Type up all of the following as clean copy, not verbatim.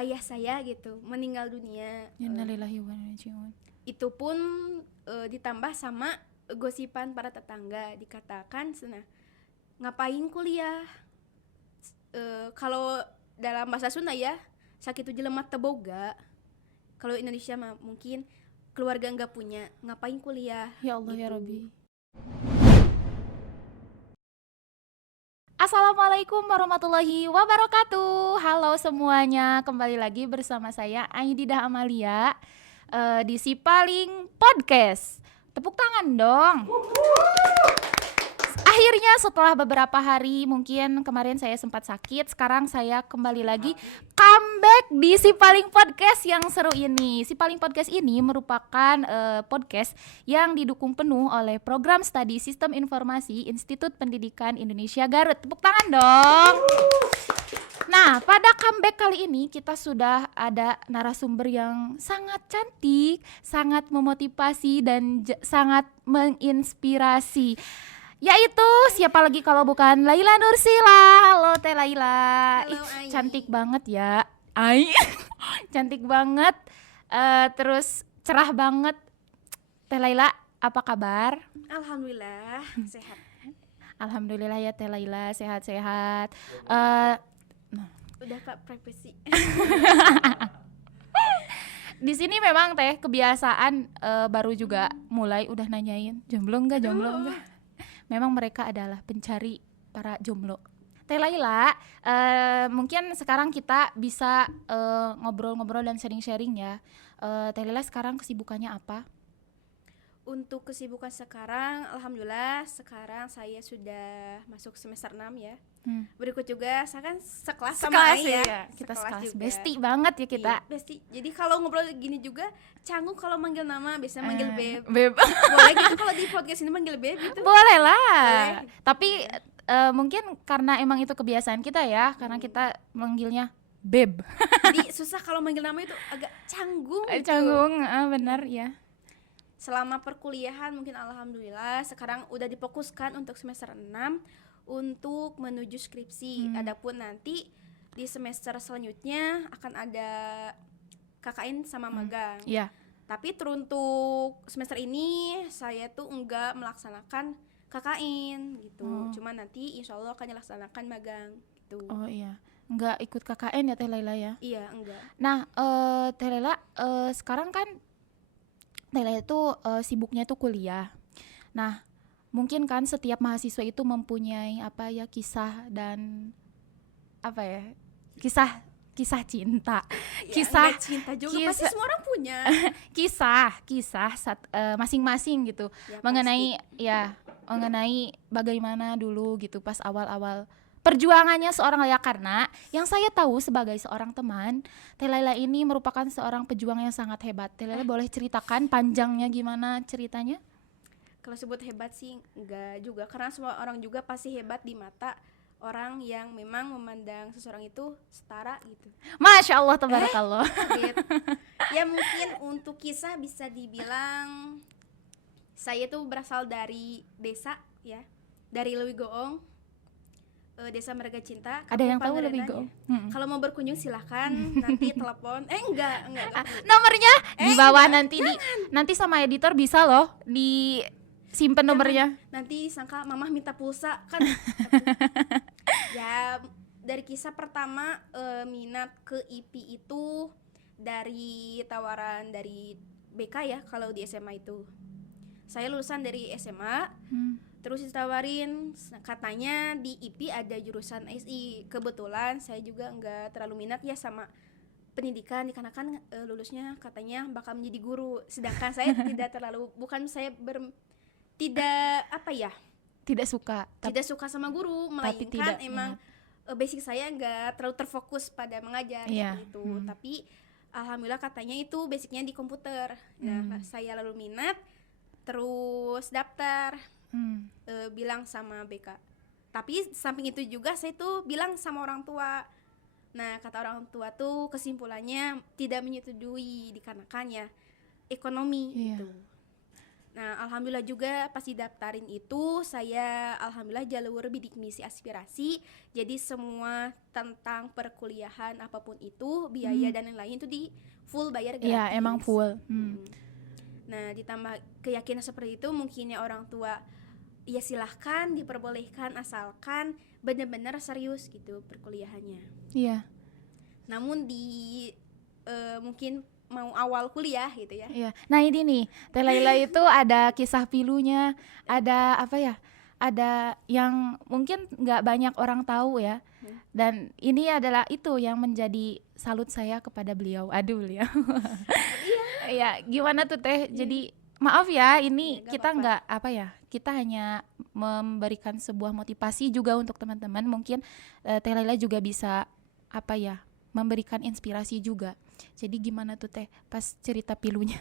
ayah saya gitu meninggal dunia. Innalillahi wa inna ilaihi raji'un. Itu pun ditambah sama gosipan para tetangga, dikatakan ngapain kuliah, kalau dalam bahasa Sunda ya sakitu jelema teu boga, kalau Indonesia mah mungkin keluarga nggak punya, ngapain kuliah. Ya Allah ya gitu. Rabbi. Assalamualaikum warahmatullahi wabarakatuh. Halo semuanya, kembali lagi bersama saya Aididah Amalia di Sipaling Podcast. Tepuk tangan dong. Akhirnya setelah beberapa hari, mungkin kemarin saya sempat sakit, sekarang saya kembali lagi comeback di Sipaling Podcast yang seru ini. Sipaling Podcast ini merupakan podcast yang didukung penuh oleh Program Studi Sistem Informasi Institut Pendidikan Indonesia Garut. Tepuk tangan dong. Nah, pada comeback kali ini kita sudah ada narasumber yang sangat cantik, sangat memotivasi dan sangat menginspirasi. Yaitu siapa lagi kalau bukan Laila Nursila. Halo Teh Laila. Halo, Ai. Cantik banget ya. Ai. Cantik banget. Terus cerah banget. Teh Laila, apa kabar? Alhamdulillah sehat. Alhamdulillah ya Teh Laila, sehat-sehat. Udah Kak privasi. Di sini memang Teh kebiasaan baru juga mulai udah nanyain jomblo enggak. Memang mereka adalah pencari para jomblo. Teh Laila, mungkin sekarang kita bisa ngobrol-ngobrol dan sharing-sharing ya. Teh Laila sekarang kesibukannya apa? Untuk kesibukan sekarang, alhamdulillah sekarang saya sudah masuk semester 6 ya. Berikut juga saya kan sekelas sama Ai ya. Kita sekelas. Juga. Bestie banget ya kita. Iya, bestie. Jadi kalau ngobrol gini juga canggung kalau manggil nama, biasanya manggil Beb. Beb. Boleh gitu kalau di podcast ini manggil Beb gitu. Boleh lah. Boleh. Tapi mungkin karena emang itu kebiasaan kita ya, karena kita manggilnya Beb. Jadi susah kalau manggil nama itu agak canggung gitu. Canggung, benar ya. Selama perkuliahan mungkin alhamdulillah sekarang udah difokuskan untuk semester 6 untuk menuju skripsi. Adapun nanti di semester selanjutnya akan ada KKN sama magang. Iya. Tapi teruntuk semester ini saya tuh enggak melaksanakan KKN gitu. Cuma nanti insya Allah akan dilaksanakan magang gitu. Oh iya. Enggak ikut KKN ya Teh Laila ya? Iya, enggak. Nah, Teh Laila sekarang kan Teh Laila itu sibuknya itu kuliah. Nah, mungkin kan setiap mahasiswa itu mempunyai kisah dan kisah cinta. Ya, Kisah cinta juga pasti semua orang punya. kisah masing-masing gitu. Ya, mengenai bagaimana dulu gitu pas awal-awal perjuangannya seorang Laila, karena yang saya tahu sebagai seorang teman, Teh Laila ini merupakan seorang pejuang yang sangat hebat. Teh Laila boleh ceritakan panjangnya gimana ceritanya? Kalau sebut hebat sih enggak juga, karena semua orang juga pasti hebat di mata orang yang memang memandang seseorang itu setara gitu. Masya Allah, tabarakallah. Gitu. Ya mungkin untuk kisah bisa dibilang saya tuh berasal dari desa ya, dari Leuwi Goong, Desa Marga Cinta. Ada yang tahu Leuwi Goong? Kalau mau berkunjung silahkan nanti telepon. Enggak. Nomornya di bawah nanti sama editor bisa loh disimpan nomornya. Nanti sangka mamah minta pulsa kan. Ya dari kisah pertama minat ke IP itu dari tawaran dari BK ya kalau di SMA itu. Saya lulusan dari SMA. Terus ditawarin katanya di IP ada jurusan SI. Kebetulan saya juga enggak terlalu minat ya sama pendidikan, dikarenakan lulusnya katanya bakal menjadi guru. Sedangkan saya tidak terlalu, tidak suka sama guru, melainkan emang basic saya enggak terlalu terfokus pada mengajar gitu. Tapi alhamdulillah katanya itu basicnya di komputer. Nah, saya lalu minat terus daftar. Bilang sama BK. Tapi samping itu juga saya tuh bilang sama orang tua. Nah, kata orang tua tuh kesimpulannya tidak menyetujui dikarenakan ya ekonomi gitu. Nah, alhamdulillah juga pas didaftarin itu saya alhamdulillah jalur bidik misi aspirasi. Jadi semua tentang perkuliahan apapun itu, biaya dan lain-lain itu di full bayar gratis. Iya, emang full. Mm. Nah, ditambah keyakinan seperti itu, mungkinnya orang tua ya silahkan diperbolehkan asalkan benar-benar serius gitu perkuliahannya. Iya. Namun di mungkin mau awal kuliah gitu ya. Iya. Nah ini nih, Teh Laila itu ada kisah pilunya, ada apa ya? Ada yang mungkin nggak banyak orang tahu ya. Dan ini adalah itu yang menjadi salut saya kepada beliau. Aduh beliau. Iya, gimana tuh Teh? Jadi maaf ya, ini Ya, kita nggak apa ya? Kita hanya memberikan sebuah motivasi juga untuk teman-teman. Mungkin Teh Laila juga bisa apa ya? Memberikan inspirasi juga. Jadi gimana tuh Teh pas cerita pilunya?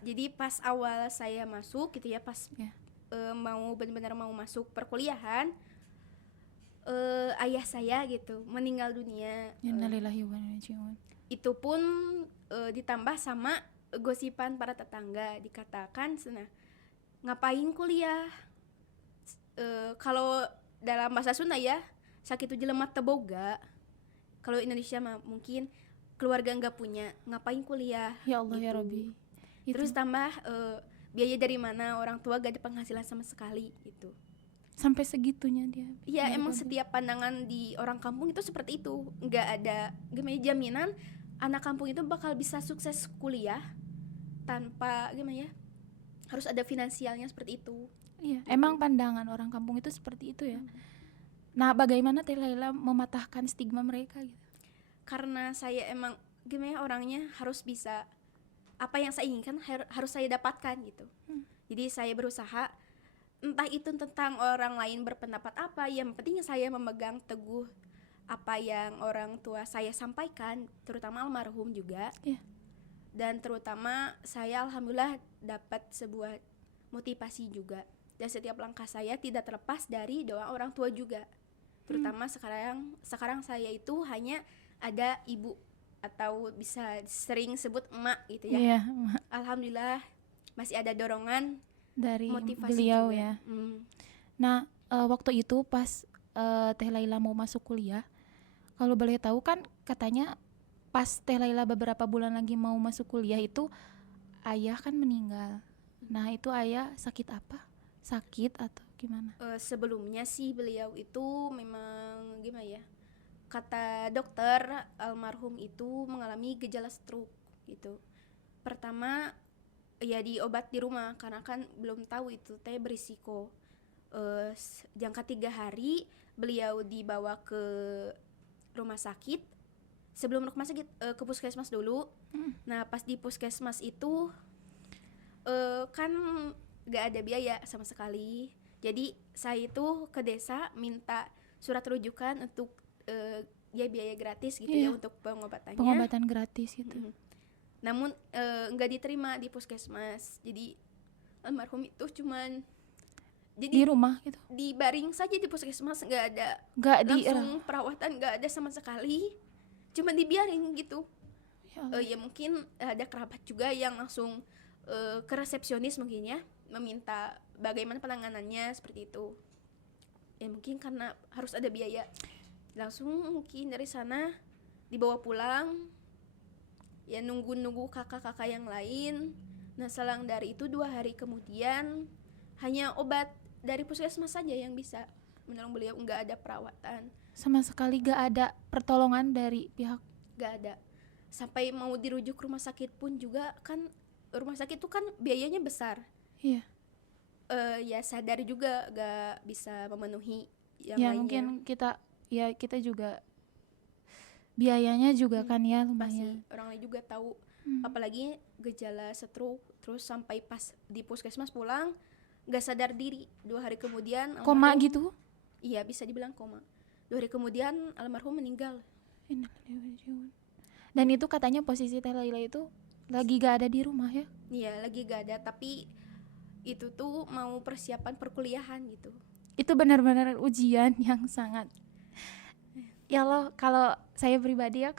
Jadi pas awal saya masuk gitu ya, pas mau benar-benar mau masuk perkuliahan, ayah saya gitu meninggal dunia. Innalillahi wa inna ilaihi raji'un. Itu pun ditambah sama gosipan para tetangga, dikatakan ngapain kuliah, kalau dalam bahasa Sunda ya sakit jelema teu boga. Kalau Indonesia mah mungkin keluarga nggak punya, ngapain kuliah? Ya Allah gitu. ya Rabbi. Terus tambah biaya dari mana, orang tua gak ada penghasilan sama sekali gitu. Sampai segitunya dia. Iya, emang setiap pandangan di orang kampung itu seperti itu, nggak ada gimana jaminan anak kampung itu bakal bisa sukses kuliah tanpa gimana ya, harus ada finansialnya seperti itu. Iya, emang pandangan orang kampung itu seperti itu ya. Nah, bagaimana Teh Laila mematahkan stigma mereka gitu? Karena saya emang gimana orangnya harus bisa apa yang saya inginkan harus saya dapatkan gitu. Jadi saya berusaha, entah itu tentang orang lain berpendapat apa, yang penting saya memegang teguh apa yang orang tua saya sampaikan, terutama almarhum juga. Dan terutama saya alhamdulillah dapat sebuah motivasi juga. Dan setiap langkah saya tidak terlepas dari doa orang tua juga. Terutama sekarang saya itu hanya ada ibu atau bisa sering sebut emak gitu ya. Iya, Alhamdulillah masih ada dorongan dari motivasi beliau juga. ya. Nah, waktu itu pas Teh Laila mau masuk kuliah, kalau boleh tahu kan katanya pas Teh Laila beberapa bulan lagi mau masuk kuliah itu ayah kan meninggal. Nah, itu ayah sakit apa? Sakit atau gimana? Sebelumnya sih beliau itu memang gimana ya, kata dokter almarhum itu mengalami gejala stroke gitu. Pertama ya diobat di rumah karena kan belum tahu itu teh berisiko. Jangka 3 hari beliau dibawa ke rumah sakit. Sebelum rumah sakit ke puskesmas dulu. Nah pas di puskesmas itu kan gak ada biaya sama sekali. Jadi saya itu ke desa minta surat rujukan untuk ya biaya gratis gitu ya untuk pengobatannya. Pengobatan gratis gitu. Namun nggak diterima di puskesmas. Jadi almarhum itu cuman jadi di rumah gitu. Dibaring saja di puskesmas, nggak ada langsung perawatan, nggak ada sama sekali. Cuman dibiarin gitu. Ya mungkin ada kerabat juga yang langsung ke resepsionis mungkin ya, meminta bagaimana penanganannya seperti itu. Ya mungkin karena harus ada biaya, langsung mungkin dari sana dibawa pulang. Ya nunggu kakak-kakak yang lain. Nah selang dari itu 2 hari kemudian hanya obat dari puskesmas saja yang bisa menolong beliau, nggak ada perawatan sama sekali, nggak ada pertolongan dari pihak, nggak ada. Sampai mau dirujuk rumah sakit pun juga kan rumah sakit itu kan biayanya besar. Iya. Ya sadar juga nggak bisa memenuhi yang ya lainnya. Mungkin kita juga biayanya juga kan ya lumayan. Pasti orang lain juga tahu. Apalagi gejala stroke, terus sampai pas di puskesmas pulang nggak sadar diri. 2 hari kemudian koma gitu. Iya bisa dibilang koma. 2 hari kemudian almarhum meninggal. Dan itu katanya posisi Teh Laila itu lagi gak ada di rumah ya? Iya lagi gak ada, tapi itu tuh mau persiapan perkuliahan gitu. Itu benar-benar ujian yang sangat, ya Allah, kalau saya pribadi ya,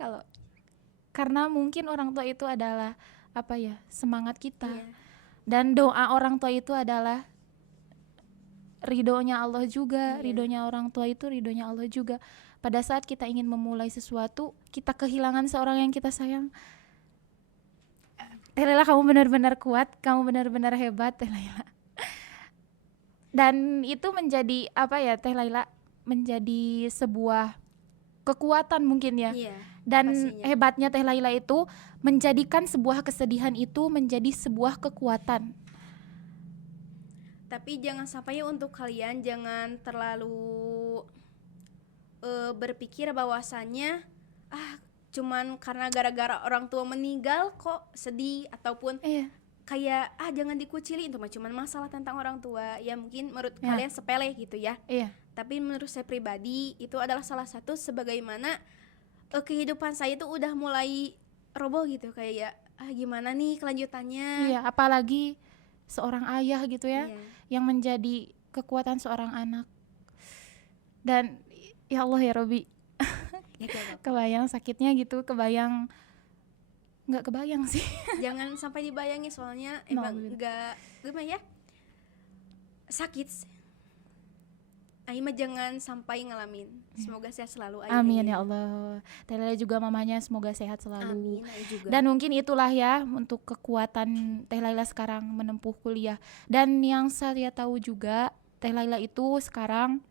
karena mungkin orang tua itu adalah apa ya, semangat kita. Dan doa orang tua itu adalah ridhonya Allah juga. Iya. Ridhonya orang tua itu ridhonya Allah juga. Pada saat kita ingin memulai sesuatu, kita kehilangan seorang yang kita sayang. Teh Laila, kamu benar-benar kuat, kamu benar-benar hebat, Teh Laila. Dan itu menjadi apa ya, Teh Laila, menjadi sebuah kekuatan mungkin ya. Iya. Dan pastinya. hebatnya Teh Laila itu menjadikan sebuah kesedihan itu menjadi sebuah kekuatan. Tapi jangan sampai untuk kalian jangan terlalu berpikir bahwasannya cuman karena gara-gara orang tua meninggal kok sedih, ataupun Iya. kayak jangan dikucilin, itu mah cuman masalah tentang orang tua ya, mungkin menurut Ya. kalian sepele gitu ya. Iya. Tapi menurut saya pribadi itu adalah salah satu sebagaimana kehidupan saya itu udah mulai roboh gitu, kayak gimana nih kelanjutannya. Iya, apalagi seorang ayah gitu ya, Iya. yang menjadi kekuatan seorang anak. Dan ya Allah ya Robi, Ya, gak apa-apa. kebayang sakitnya gitu, nggak kebayang sih. Jangan sampai dibayangi, soalnya emang Nah, nggak gimana ya, sakit. Aing mah jangan sampai ngalamin. Semoga sehat selalu Aing. Amin ya Allah. Teh Laila juga mamanya semoga sehat selalu. Amin Aing juga. Dan mungkin itulah ya untuk kekuatan Teh Laila sekarang menempuh kuliah. Dan yang saya tahu juga Teh Laila itu sekarang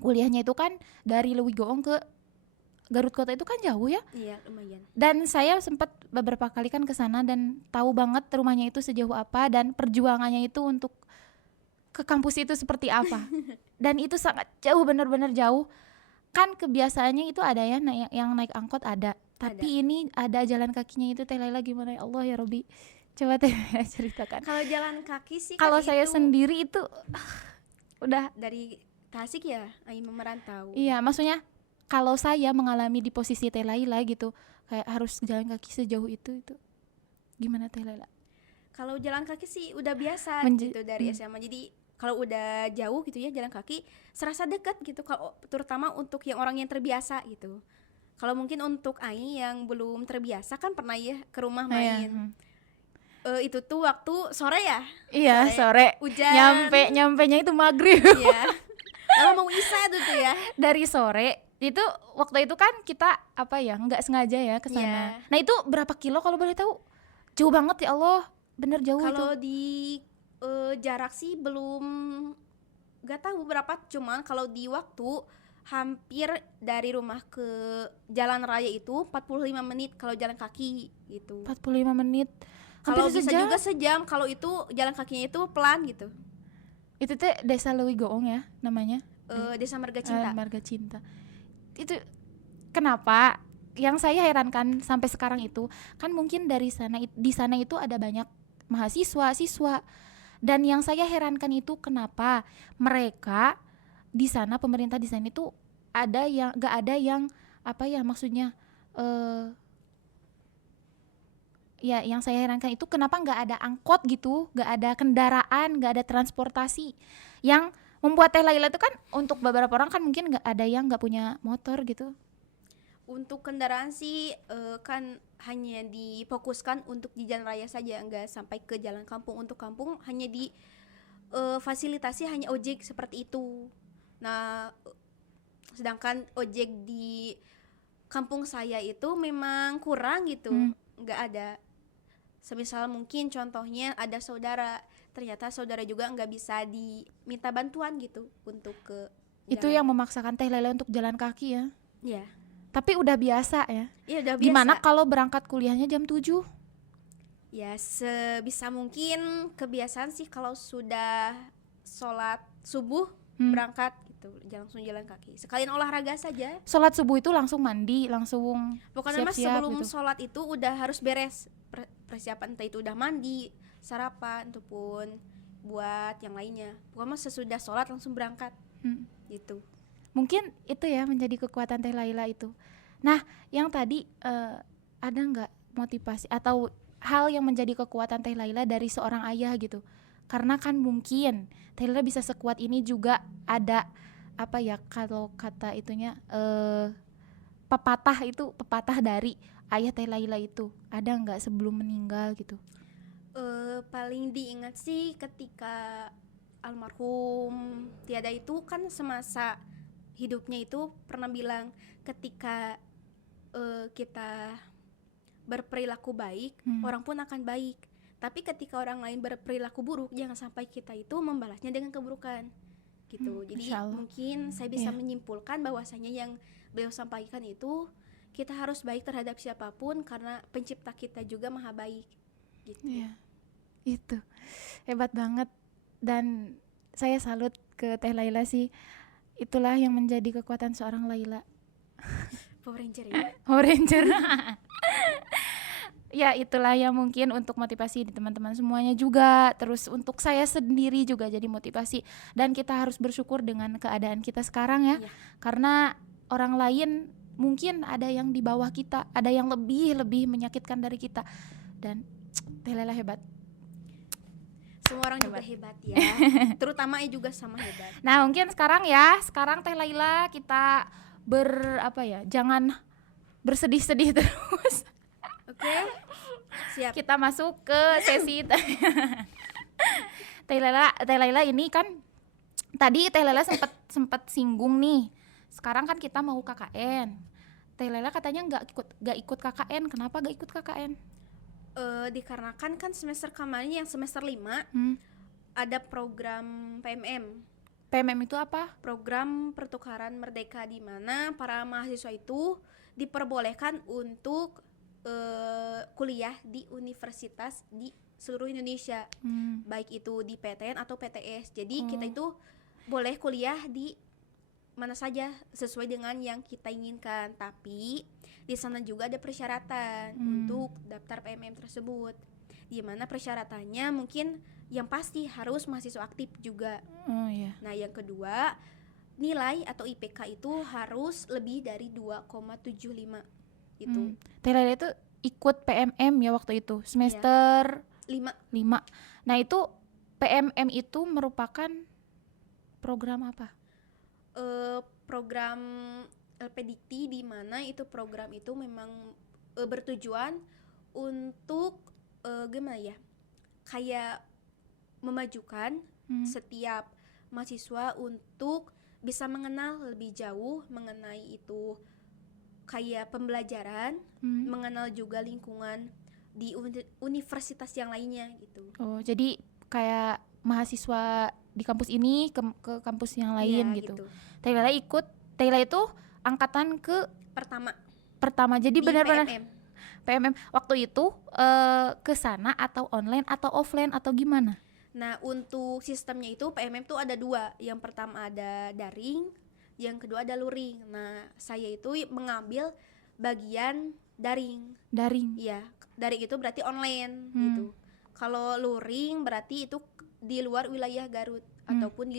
kuliahnya itu kan dari Leuwigoong ke Garut Kota itu kan jauh ya. Iya, lumayan. Dan saya sempat beberapa kali kan ke sana dan tahu banget rumahnya itu sejauh apa dan perjuangannya itu untuk ke kampus itu seperti apa. Dan itu sangat jauh, benar-benar jauh. Kan kebiasaannya itu ada ya yang naik angkot ada. Tapi ini ada jalan kakinya itu. Teh Laila gimana ya Allah ya Robi? Coba Teh Laila ceritakan. Kalau jalan kaki sih Kalau kan saya itu sendiri itu udah dari Tasik ya, Aing merantau. iya, maksudnya kalau saya mengalami di posisi Teh Laila gitu, kayak harus jalan kaki sejauh itu gimana Teh Laila? Kalau jalan kaki sih udah biasa gitu dari SMA. Jadi kalau udah jauh gitu ya jalan kaki serasa dekat gitu, kalau terutama untuk yang orang yang terbiasa gitu. Kalau mungkin untuk Aing yang belum terbiasa kan pernah ya ke rumah main. Itu tuh waktu sore ya. Iya, sore. Hujan. Nyampenya itu maghrib. Iya. Lalu mau isya tuh ya. Dari sore itu waktu itu kan kita apa ya, nggak sengaja ya ke sana. Iya. Nah itu berapa kilo kalau boleh tahu? Jauh banget ya Allah, bener jauh itu. Kalau di jarak sih belum, gak tahu berapa, cuman kalau di waktu hampir dari rumah ke jalan raya itu 45 menit kalau jalan kaki gitu. 45 menit. Kalau Hampir bisa sejam. juga sejam, kalau itu jalan kakinya itu pelan gitu. Itu teh Desa Leuwigoong ya namanya. Desa Marga Cinta. Marga Cinta. Itu kenapa yang saya herankan sampai sekarang itu kan mungkin di sana itu ada banyak mahasiswa, siswa. Dan yang saya herankan itu kenapa mereka di sana, pemerintah di sana itu nggak ada yang apa ya, maksudnya ya yang saya herankan itu kenapa nggak ada angkot gitu, nggak ada kendaraan, nggak ada transportasi yang membuat Teh Laila itu kan untuk beberapa orang kan mungkin nggak ada yang nggak punya motor gitu. Untuk kendaraan sih kan hanya difokuskan untuk di jalan raya saja, enggak sampai ke jalan kampung. Untuk kampung hanya di fasilitasi hanya ojek seperti itu. Nah, sedangkan ojek di kampung saya itu memang kurang gitu, enggak ada. Semisal mungkin contohnya ada saudara, ternyata saudara juga enggak bisa diminta bantuan gitu untuk ke Itu jalan. yang memaksakan Teh Laila untuk jalan kaki ya. Iya. Tapi udah biasa ya. Iya, udah biasa. Gimana kalau berangkat kuliahnya jam 7? Ya sebisa mungkin kebiasaan sih kalau sudah sholat subuh berangkat gitu, jangan langsung jalan kaki. Sekalian olahraga saja. Sholat subuh itu langsung mandi, langsung Pokoknya mas siap-siap sebelum gitu. sholat itu udah harus beres persiapan, entah itu udah mandi, sarapan, ataupun buat yang lainnya. Pokoknya mas sesudah sholat langsung berangkat gitu. Mungkin itu ya menjadi kekuatan Teh Laila itu. Nah, yang tadi ada nggak motivasi atau hal yang menjadi kekuatan Teh Laila dari seorang ayah gitu? Karena kan mungkin Teh Laila bisa sekuat ini juga ada apa ya, kalau kata itunya pepatah dari ayah Teh Laila itu ada nggak sebelum meninggal gitu? Paling diingat sih ketika almarhum Tiada itu kan semasa hidupnya itu pernah bilang ketika kita berperilaku baik, orang pun akan baik. Tapi ketika orang lain berperilaku buruk, jangan sampai kita itu membalasnya dengan keburukan. Gitu. Jadi Masya Allah. mungkin saya bisa Iya. menyimpulkan bahwasanya yang beliau sampaikan itu kita harus baik terhadap siapapun karena pencipta kita juga maha baik. Gitu. Iya. Itu hebat banget, dan saya salut ke Teh Laila sih. Itulah yang menjadi kekuatan seorang Laila. Power Ranger ya. Power Ranger. Ya itulah yang mungkin untuk motivasi di teman-teman semuanya juga. Terus untuk saya sendiri juga jadi motivasi. Dan kita harus bersyukur dengan keadaan kita sekarang ya. Iya. Karena orang lain mungkin ada yang di bawah kita, ada yang lebih menyakitkan dari kita. Dan Teh Laila hebat. Semua orang juga hebat ya. Terutama juga sama hebat. Nah mungkin sekarang Teh Laila kita jangan bersedih-sedih terus. Oke. Siap. Kita masuk ke sesi Teh Laila ini kan tadi Teh Laila sempat singgung nih. Sekarang kan kita mau KKN. Teh Laila katanya nggak ikut KKN. Kenapa nggak ikut KKN? Dikarenakan kan semester kemarin yang semester 5 ada program PMM. PMM itu apa? Program pertukaran merdeka, di mana para mahasiswa itu diperbolehkan untuk kuliah di universitas di seluruh Indonesia, baik itu di PTN atau PTS. Jadi kita itu boleh kuliah di mana saja sesuai dengan yang kita inginkan, tapi di sana juga ada persyaratan untuk daftar PMM tersebut, di mana persyaratannya mungkin yang pasti harus mahasiswa aktif juga. Iya. Nah yang kedua, nilai atau IPK itu harus lebih dari 2,75 itu. Teh Laila itu ikut PMM ya waktu itu semester 5. 5. Nah itu PMM itu merupakan program apa? Program LPDikti, di mana itu program itu memang bertujuan untuk gimana ya, kayak memajukan setiap mahasiswa untuk bisa mengenal lebih jauh mengenai itu kayak pembelajaran, mengenal juga lingkungan di universitas yang lainnya gitu. Oh, jadi kayak mahasiswa di kampus ini ke kampus yang lain Iya, gitu. gitu. Teh Laila ikut. Teh Laila itu angkatan pertama. Jadi Di benar-benar PMM. PMM. Waktu itu ke sana atau online atau offline atau gimana? Nah untuk sistemnya itu PMM tuh ada 2. Yang pertama ada daring, yang kedua ada luring. Nah saya itu mengambil bagian daring. Daring. Iya, daring itu berarti online gitu. Kalau luring berarti itu di luar wilayah Garut ataupun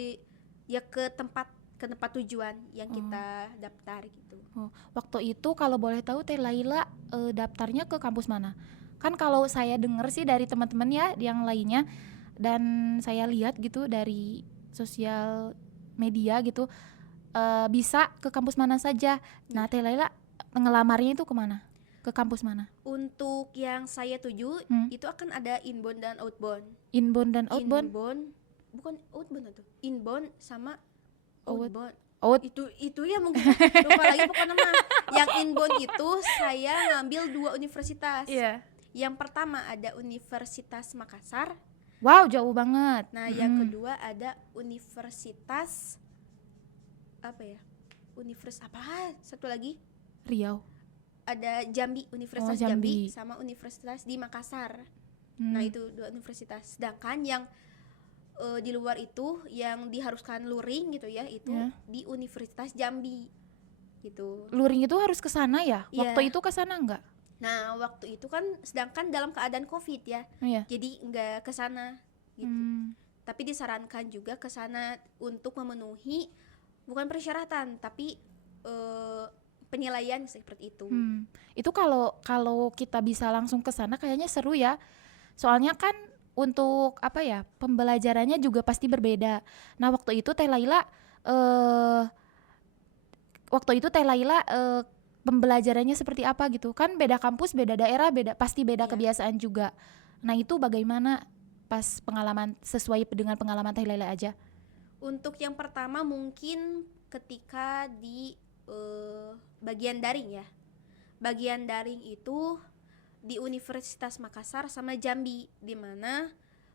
ke tempat tujuan yang kita daftar gitu. Oh, waktu itu kalau boleh tahu Teh Laila daftarnya ke kampus mana? Kan kalau saya dengar sih dari teman-teman ya yang lainnya, dan saya lihat gitu dari sosial media gitu, bisa ke kampus mana saja. Nah Teh Laila ngelamarnya itu kemana? Ke kampus mana? Untuk yang saya tuju itu akan ada inbound dan outbound. Inbound dan outbound? Bukan outbound atau inbound sama outbound. Itu ya mungkin lupa lagi pokoknya mah. Yang inbound itu saya ngambil 2 universitas. Iya. Yang pertama ada Universitas Makassar. Wow, jauh banget. Nah, yang kedua ada Universitas satu lagi Riau. ada Jambi, Universitas Jambi sama Universitas di Makassar. Nah, itu 2 universitas. Sedangkan yang di luar itu yang diharuskan luring gitu ya, itu di Universitas Jambi gitu. Luring itu harus ke sana ya? Iya. Waktu itu ke sana enggak? Nah, waktu itu kan sedangkan dalam keadaan Covid ya. Iya. Jadi enggak ke sana gitu. Tapi disarankan juga ke sana untuk memenuhi bukan persyaratan tapi penilaian seperti itu. Itu kalau kita bisa langsung ke sana kayaknya seru ya. Soalnya kan untuk pembelajarannya juga pasti berbeda. Nah, waktu itu Teh Laila pembelajarannya seperti apa gitu? Kan beda kampus, beda daerah, pasti beda kebiasaan juga. Nah, itu bagaimana pas pengalaman sesuai dengan pengalaman Teh Laila aja? Untuk yang pertama mungkin ketika di bagian daring ya. Bagian daring itu di Universitas Makassar sama Jambi, di mana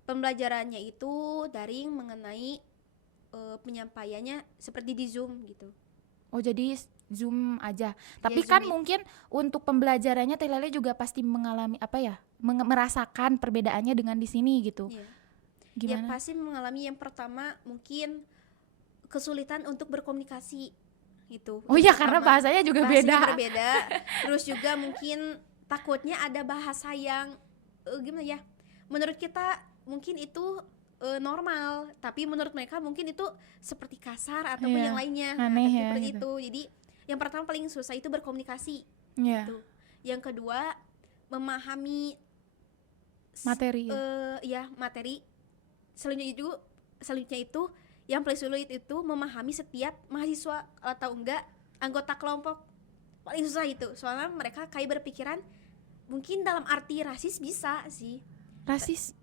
pembelajarannya itu daring mengenai penyampaiannya seperti di Zoom gitu. Oh, jadi Zoom aja. Tapi Zoom kan ya. mungkin untuk pembelajarannya Teh Laila juga pasti mengalami merasakan perbedaannya dengan di sini gitu. Iya. Ya Gimana? pasti mengalami yang pertama mungkin kesulitan untuk berkomunikasi gitu. Oh iya, karena Pertama, bahasanya juga bahasanya beda. berbeda. Terus juga mungkin takutnya ada bahasa yang gimana ya? Menurut kita mungkin itu normal, tapi menurut mereka mungkin itu seperti kasar ataupun Iya, yang lainnya. aneh Tapi ya, seperti gitu. itu. Jadi yang pertama paling susah itu berkomunikasi Iya, gitu. Yang kedua memahami materi. materi. Selanjutnya itu yang paling sulit itu memahami setiap mahasiswa atau enggak anggota kelompok. Paling susah itu, soalnya mereka kayak berpikiran mungkin dalam arti rasis bisa sih. Rasis.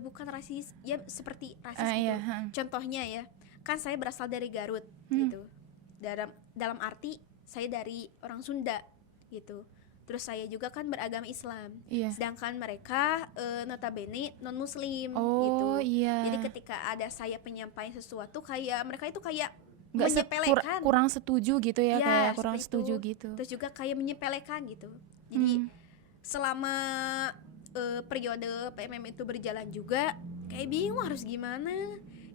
Bukan rasis, ya seperti rasis Ah, gitu. iya, Contohnya ya, kan saya berasal dari Garut gitu. Dalam arti saya dari orang Sunda gitu. Terus saya juga kan beragama Islam. Iya. Sedangkan mereka notabene non muslim Oh, gitu. iya. Jadi ketika ada saya penyampaian sesuatu kayak mereka itu kayak Nggak menyepelekan. kurang setuju gitu ya, Ya, kayak kurang seperti setuju itu. gitu. Terus juga kayak menyepelekan gitu. Jadi selama periode PMM itu berjalan juga kayak bingung harus gimana.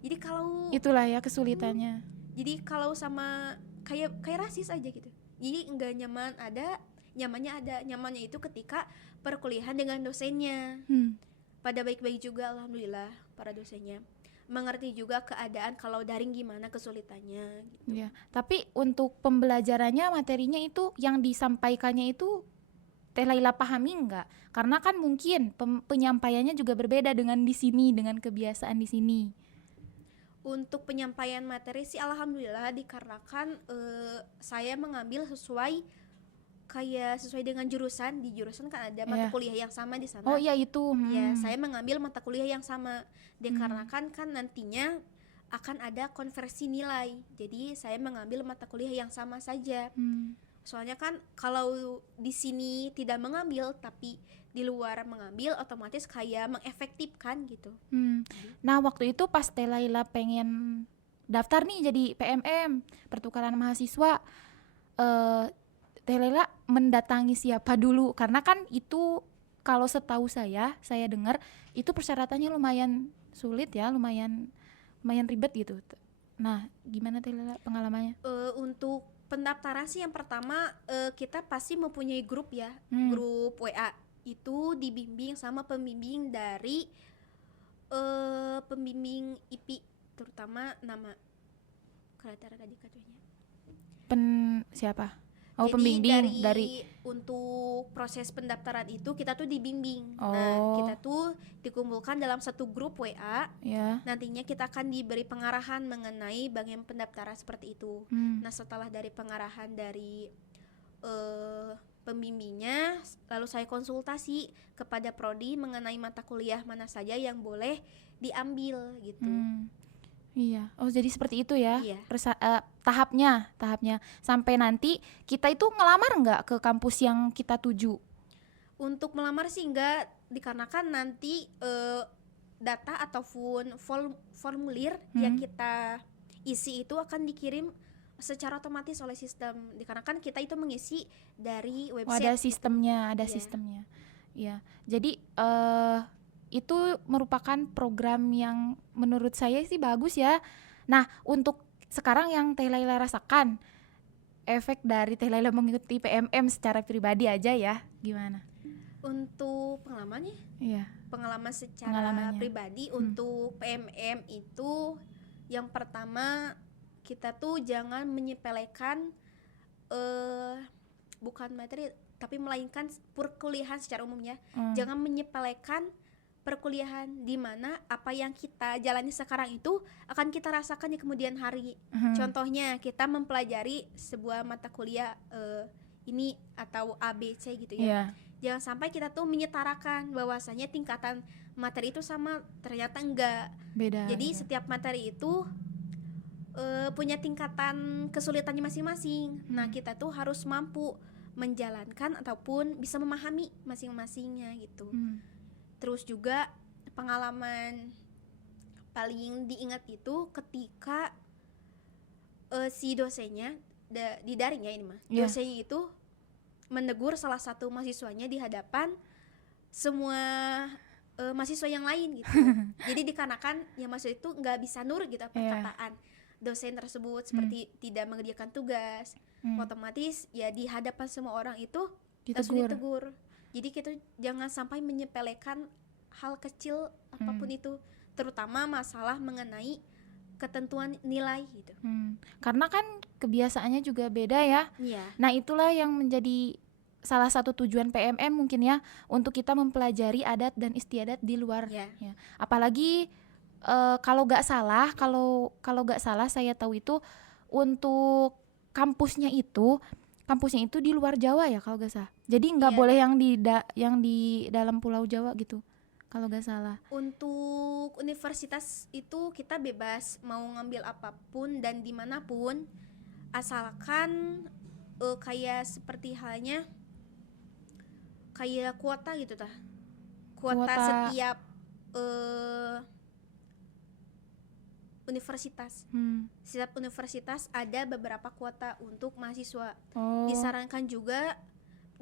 Jadi kalau Itulah ya kesulitannya. jadi kalau sama kayak rasis aja gitu. Jadi enggak nyaman ada, nyamannya ada. Nyamannya itu ketika perkuliahan dengan dosennya. Pada baik-baik juga alhamdulillah para dosennya. Mengerti juga keadaan kalau daring gimana kesulitannya gitu. Iya. Tapi untuk pembelajarannya materinya itu yang disampaikannya itu Teh Laila pahami enggak? Karena kan mungkin penyampaiannya juga berbeda dengan di sini, dengan kebiasaan di sini. Untuk penyampaian materi sih alhamdulillah dikarenakan saya mengambil sesuai dengan jurusan. Di jurusan kan ada mata kuliah yang sama di sana. Oh iya itu. Ya, saya mengambil mata kuliah yang sama. Dikarenakan kan nantinya akan ada konversi nilai. Jadi saya mengambil mata kuliah yang sama saja. Soalnya kan kalau di sini tidak mengambil tapi di luar mengambil, otomatis kayak mengefektifkan gitu. Nah waktu itu pas Teh Laila pengen daftar nih jadi PMM pertukaran mahasiswa, Teh Laila mendatangi siapa dulu? Karena kan itu kalau setahu saya dengar itu persyaratannya lumayan sulit ya, lumayan ribet gitu. Nah gimana Teh Laila pengalamannya? Untuk pendaftaran sih yang pertama kita pasti mempunyai grup ya, grup WA. Itu dibimbing sama pembimbing dari pembimbing IP, terutama nama Siapa? Jadi Oh, pembimbing dari untuk proses pendaftaran itu kita tuh dibimbing. Oh. Nah, kita tuh dikumpulkan dalam satu grup WA. Ya. Nantinya kita akan diberi pengarahan mengenai bagian pendaftaran seperti itu. Nah, setelah dari pengarahan dari pembimbingnya, lalu saya konsultasi kepada prodi mengenai mata kuliah mana saja yang boleh diambil gitu. Iya. Oh, jadi seperti itu ya. Iya. Tahapnya sampai nanti kita itu ngelamar nggak ke kampus yang kita tuju? Untuk melamar sih enggak, dikarenakan nanti data ataupun formulir yang kita isi itu akan dikirim secara otomatis oleh sistem, dikarenakan kita itu mengisi dari website. Ada sistemnya, Iya. sistemnya. Iya. Jadi itu merupakan program yang menurut saya sih bagus ya. Nah, untuk sekarang yang Teh Laila rasakan efek dari Teh Laila mengikuti PMM secara pribadi aja ya, gimana? Untuk pengalamannya? Iya. Pengalaman secara pribadi untuk PMM itu yang pertama kita tuh jangan menyepelekan bukan materi tapi melainkan perkuliahan secara umumnya. Jangan menyepelekan perkuliahan, di mana apa yang kita jalani sekarang itu akan kita rasakan di kemudian hari. Contohnya kita mempelajari sebuah mata kuliah ini atau ABC gitu ya. jangan sampai kita tuh menyetarakan bahwasanya tingkatan materi itu sama, ternyata enggak. Beda. Jadi setiap materi itu punya tingkatan kesulitannya masing-masing. Nah, kita tuh harus mampu menjalankan ataupun bisa memahami masing-masingnya gitu. Terus juga pengalaman paling diingat itu ketika si dosennya di daring ya ini mah. Dosennya itu menegur salah satu mahasiswanya di hadapan semua mahasiswa yang lain gitu. Jadi dikarenakan ya mahasiswa itu nggak bisa nurut gitu perkataan dosen tersebut, seperti tidak mengerjakan tugas, otomatis ya di hadapan semua orang itu langsung ditegur. Jadi kita jangan sampai menyepelekan hal kecil apapun itu, terutama masalah mengenai ketentuan nilai gitu. Karena kan kebiasaannya juga beda ya. Nah, itulah yang menjadi salah satu tujuan PMM mungkin ya, untuk kita mempelajari adat dan istiadat di luar ya. Apalagi kalau nggak salah saya tahu itu untuk kampusnya itu di luar Jawa ya kalau nggak salah. Jadi nggak boleh yang di dalam Pulau Jawa gitu kalau nggak salah. Untuk universitas itu kita bebas mau ngambil apapun dan dimanapun, asalkan kayak seperti halnya kayak kuota gitu tah. Kuota setiap universitas. Setiap universitas ada beberapa kuota untuk mahasiswa. Disarankan juga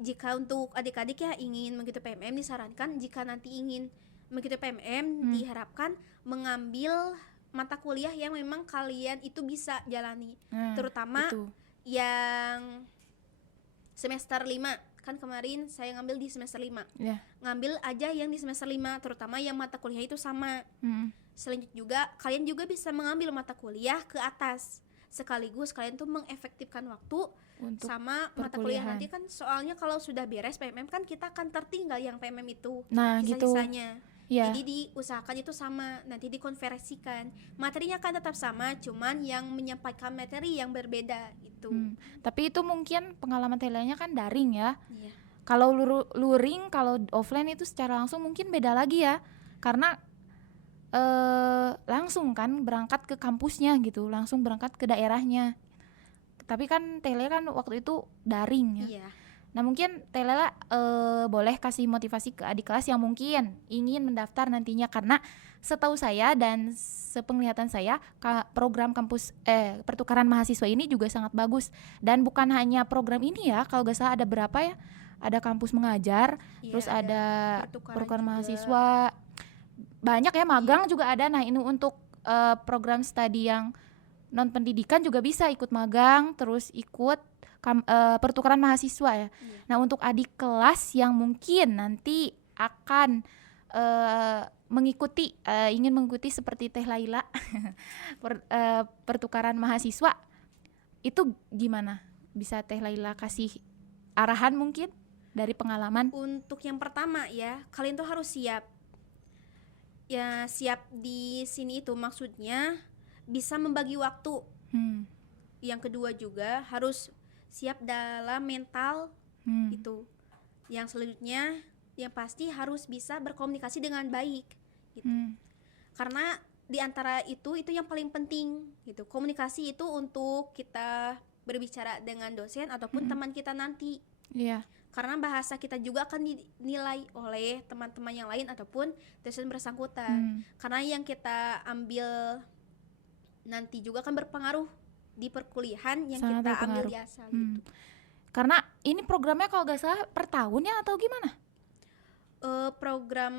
jika untuk adik-adik ya ingin mengikuti PMM, disarankan jika nanti ingin mengikuti PMM diharapkan mengambil mata kuliah yang memang kalian itu bisa jalani. Terutama yang semester 5. Kan kemarin saya ngambil di semester 5. Ngambil aja yang di semester 5, terutama yang mata kuliah itu sama. Selanjutnya juga kalian juga bisa mengambil mata kuliah ke atas, sekaligus kalian tuh mengefektifkan waktu untuk sama mata kuliah nanti kan, soalnya kalau sudah beres PMM kan kita akan tertinggal yang PMM itu sisa-sisanya. Jadi diusahakan itu sama, nanti dikonversikan materinya kan tetap sama, cuman yang menyampaikan materi yang berbeda itu. Tapi itu mungkin pengalaman telanya kan daring ya. Kalau luring, kalau offline itu secara langsung mungkin beda lagi ya, karena langsung kan berangkat ke kampusnya gitu, langsung berangkat ke daerahnya. Tapi kan tele kan waktu itu daring ya. Nah mungkin Telela boleh kasih motivasi ke adik kelas yang mungkin ingin mendaftar nantinya, karena setahu saya dan sepenglihatan saya program kampus pertukaran mahasiswa ini juga sangat bagus. Dan bukan hanya program ini ya, kalau gak salah ada berapa ya, ada kampus mengajar, terus ada pertukaran mahasiswa, banyak ya, magang juga ada. Nah ini untuk program studi yang non pendidikan juga bisa ikut magang, terus ikut pertukaran mahasiswa ya. Nah untuk adik kelas yang mungkin nanti akan ingin mengikuti seperti Teh Laila pertukaran mahasiswa, itu gimana? Bisa Teh Laila kasih arahan mungkin dari pengalaman? Untuk yang pertama ya, kalian tuh harus siap. Ya siap di sini itu maksudnya bisa membagi waktu. Yang kedua juga harus siap dalam mental itu. Yang selanjutnya yang pasti harus bisa berkomunikasi dengan baik gitu. Karena di antara itu yang paling penting gitu. Komunikasi itu untuk kita berbicara dengan dosen ataupun teman kita nanti. Karena bahasa kita juga akan dinilai oleh teman-teman yang lain ataupun dosen bersangkutan. Karena yang kita ambil nanti juga akan berpengaruh di perkuliahan yang sangat kita ambil biasa gitu. Karena ini programnya kalau gak salah per tahun ya atau gimana? Program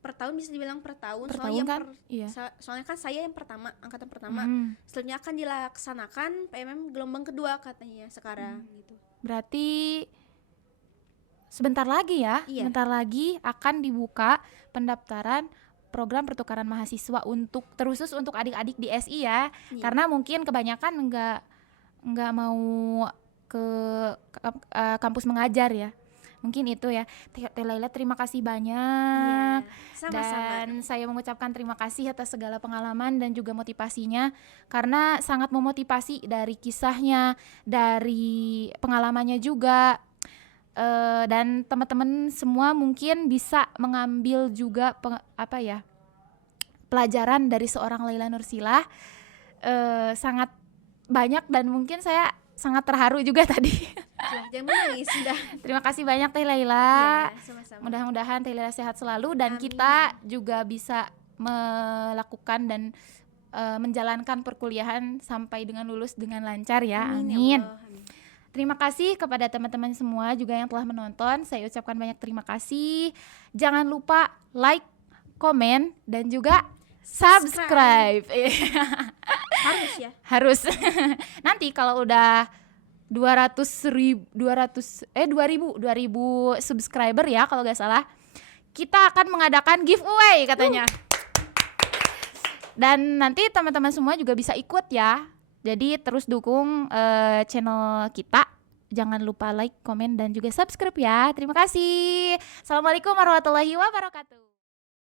per tahun bisa dibilang per tahun, soalnya kan saya yang pertama, angkatan pertama. Selanjutnya akan dilaksanakan PMM gelombang kedua katanya sekarang gitu. Berarti sebentar lagi ya, sebentar lagi akan dibuka pendaftaran program pertukaran mahasiswa terusus untuk adik-adik di SI ya. Karena mungkin kebanyakan nggak mau ke kampus mengajar ya. Mungkin itu ya. Teh Laila, terima kasih banyak. Sama-sama. Dan saya mengucapkan terima kasih atas segala pengalaman dan juga motivasinya, karena sangat memotivasi dari kisahnya, dari pengalamannya juga. Dan teman-teman semua mungkin bisa mengambil juga pelajaran dari seorang Laila Nursilah. Sangat banyak dan mungkin saya sangat terharu juga tadi. Jangan menangis sudah. Terima kasih banyak Teh Laila. Ya, sama-sama. Mudah-mudahan Teh Laila sehat selalu dan Amin. kita juga bisa melakukan dan menjalankan perkuliahan sampai dengan lulus dengan lancar ya. Amin. Ya Allah, amin. Terima kasih kepada teman-teman semua juga yang telah menonton. Saya ucapkan banyak terima kasih. Jangan lupa like, komen, dan juga subscribe. Harus ya. Harus. Nanti kalau udah 2000 subscriber ya kalau gak salah, kita akan mengadakan giveaway katanya. Dan nanti teman-teman semua juga bisa ikut ya. Jadi terus dukung channel kita. Jangan lupa like, komen, dan juga subscribe ya. Terima kasih. Assalamualaikum warahmatullahi wabarakatuh.